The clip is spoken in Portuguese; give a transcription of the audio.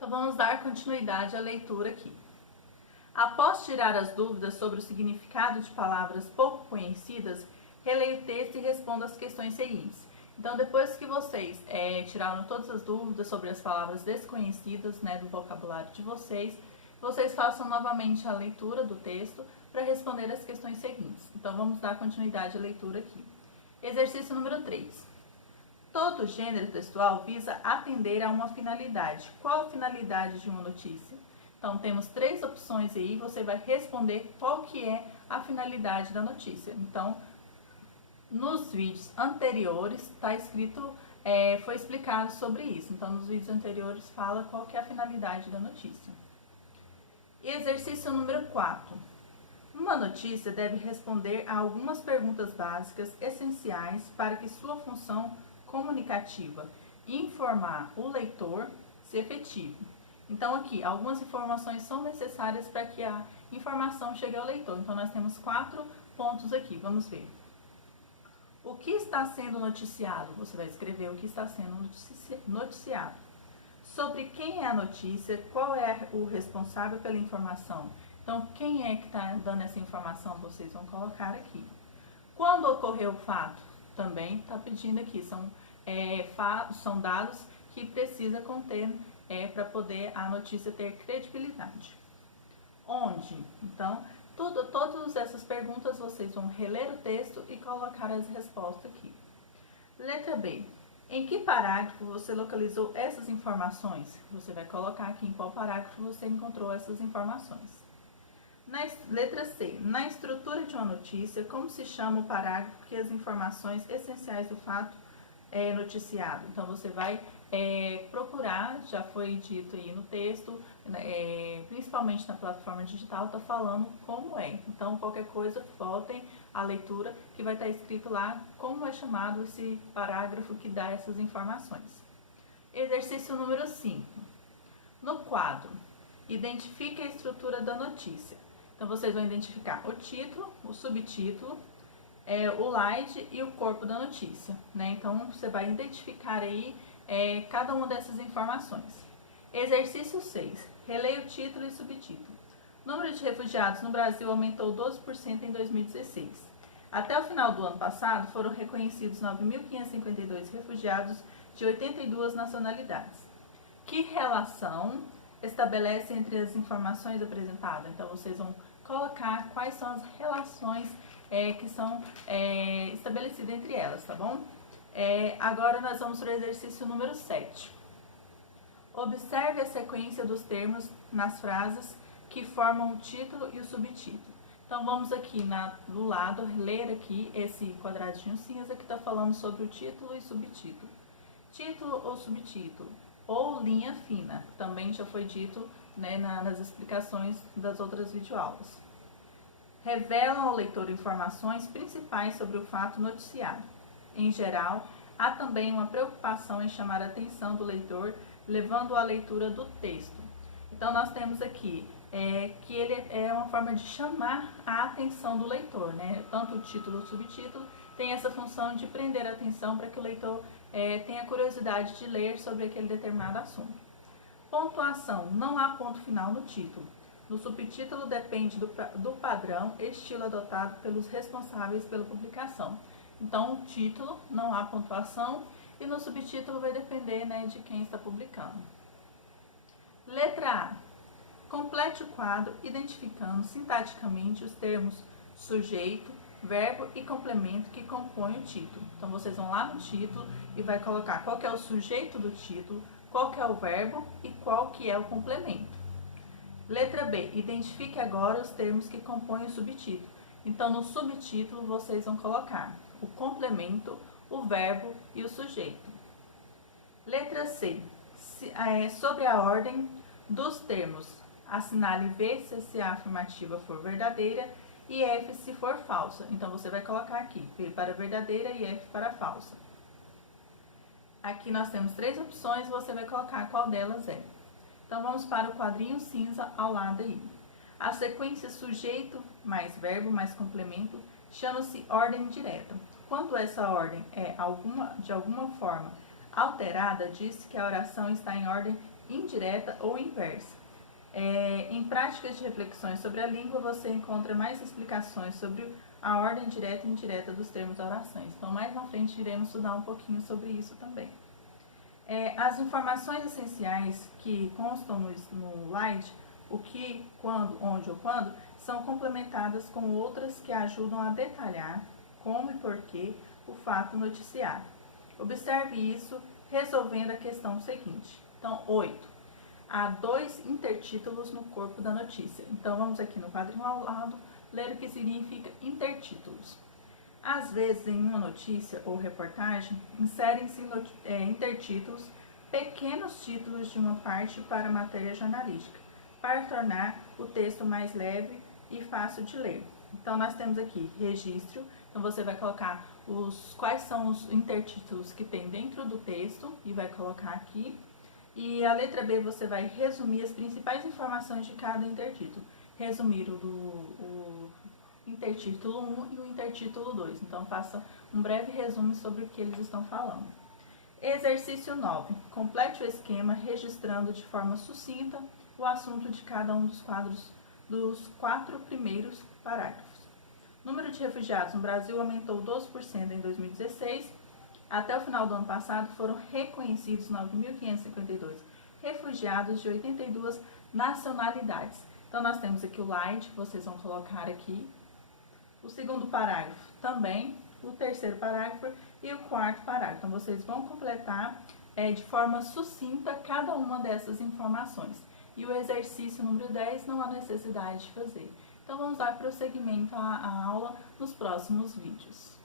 Então vamos dar continuidade à leitura aqui. Após tirar as dúvidas sobre o significado de palavras pouco conhecidas, releia o texto e responda as questões seguintes. Então, depois que vocês tiraram todas as dúvidas sobre as palavras desconhecidas, do vocabulário de vocês, vocês façam novamente a leitura do texto para responder as questões seguintes. Então, vamos dar continuidade à leitura aqui. Exercício número 3. Todo gênero textual visa atender a uma finalidade. Qual a finalidade de uma notícia? Então, temos 3 opções aí, você vai responder qual que é a finalidade da notícia. Então, nos vídeos anteriores está escrito, foi explicado sobre isso. Então, nos vídeos anteriores fala qual que é a finalidade da notícia. Exercício número 4. Uma notícia deve responder a algumas perguntas básicas essenciais para que sua função comunicativa, informar o leitor, se efetive. Então, aqui, algumas informações são necessárias para que a informação chegue ao leitor. Então, nós temos 4 pontos aqui. Vamos ver. O que está sendo noticiado? Você vai escrever o que está sendo noticiado. Sobre quem é a notícia, qual é o responsável pela informação. Então, quem é que está dando essa informação? Vocês vão colocar aqui. Quando ocorreu o fato? Também está pedindo aqui. São dados que precisa conter para poder a notícia ter credibilidade. Onde? Então, todas essas perguntas vocês vão reler o texto e colocar as respostas aqui. Letra B. Em que parágrafo você localizou essas informações? Você vai colocar aqui em qual parágrafo você encontrou essas informações. Letra C. Na estrutura de uma notícia, como se chama o parágrafo que as informações essenciais do fato é noticiado? Então, você vai procurar, já foi dito aí no texto, principalmente na plataforma digital, está falando como é. Então, qualquer coisa, voltem à leitura que vai estar escrito lá como é chamado esse parágrafo que dá essas informações. Exercício número 5. No quadro, identifique a estrutura da notícia. Então, vocês vão identificar o título, o subtítulo, o slide e o corpo da notícia. Então, você vai identificar aí cada uma dessas informações. Exercício 6. Releia o título e subtítulo. O número de refugiados no Brasil aumentou 12% em 2016. Até o final do ano passado, foram reconhecidos 9.552 refugiados de 82 nacionalidades. Que relação estabelece entre as informações apresentadas? Então, vocês vão colocar quais são as relações que são estabelecidas entre elas, tá bom? Agora nós vamos para o exercício número 7. Observe a sequência dos termos nas frases que formam o título e o subtítulo. Então vamos aqui do lado, ler aqui esse quadradinho cinza que está falando sobre o título e subtítulo. Título ou subtítulo, ou linha fina, também já foi dito nas explicações das outras videoaulas. Revelam ao leitor informações principais sobre o fato noticiado. Em geral, há também uma preocupação em chamar a atenção do leitor, levando à leitura do texto. Então, nós temos aqui que ele é uma forma de chamar a atenção do leitor, Tanto o título e o subtítulo tem essa função de prender a atenção para que o leitor tenha curiosidade de ler sobre aquele determinado assunto. Pontuação. Não há ponto final no título. No subtítulo depende do padrão, estilo adotado pelos responsáveis pela publicação. Então, o título não há pontuação e no subtítulo vai depender de quem está publicando. Letra A. Complete o quadro identificando sintaticamente os termos sujeito, verbo e complemento que compõem o título. Então, vocês vão lá no título e vai colocar qual que é o sujeito do título, qual que é o verbo e qual que é o complemento. Letra B. Identifique agora os termos que compõem o subtítulo. Então, no subtítulo, vocês vão colocar o complemento, o verbo e o sujeito. Letra C. Sobre a ordem dos termos, assinale V se a afirmativa for verdadeira e F se for falsa. Então, você vai colocar aqui V para verdadeira e F para falsa. Aqui nós temos 3 opções, você vai colocar qual delas é. Então, vamos para o quadrinho cinza ao lado aí. A sequência sujeito mais verbo mais complemento chama-se ordem direta. Quando essa ordem é de alguma forma alterada, diz que a oração está em ordem indireta ou inversa. Em práticas de reflexões sobre a língua, você encontra mais explicações sobre a ordem direta e indireta dos termos da orações. Então, mais na frente, iremos estudar um pouquinho sobre isso também. As informações essenciais que constam no slide, o que, quando, onde ou quando, são complementadas com outras que ajudam a detalhar como e porquê o fato noticiado. Observe isso resolvendo a questão seguinte. Então, 8. Há 2 intertítulos no corpo da notícia. Então, vamos aqui no quadrinho ao lado ler o que significa intertítulos. Às vezes, em uma notícia ou reportagem, inserem-se intertítulos, pequenos títulos de uma parte para a matéria jornalística, para tornar o texto mais leve e fácil de ler. Então, nós temos aqui registro, então você vai colocar quais são os intertítulos que tem dentro do texto e vai colocar aqui. E a letra B você vai resumir as principais informações de cada intertítulo. Resumir o intertítulo 1 e o intertítulo 2. Então, faça um breve resumo sobre o que eles estão falando. Exercício 9. Complete o esquema registrando de forma sucinta o assunto de cada um dos quadros dos 4 primeiros parágrafos. O número de refugiados no Brasil aumentou 12% em 2016. Até o final do ano passado foram reconhecidos 9.552 refugiados de 82 nacionalidades. Então, nós temos aqui o slide, vocês vão colocar aqui. O segundo parágrafo também, o terceiro parágrafo e o quarto parágrafo. Então, vocês vão completar de forma sucinta cada uma dessas informações. E o exercício número 10 não há necessidade de fazer. Então, vamos dar prosseguimento à aula nos próximos vídeos.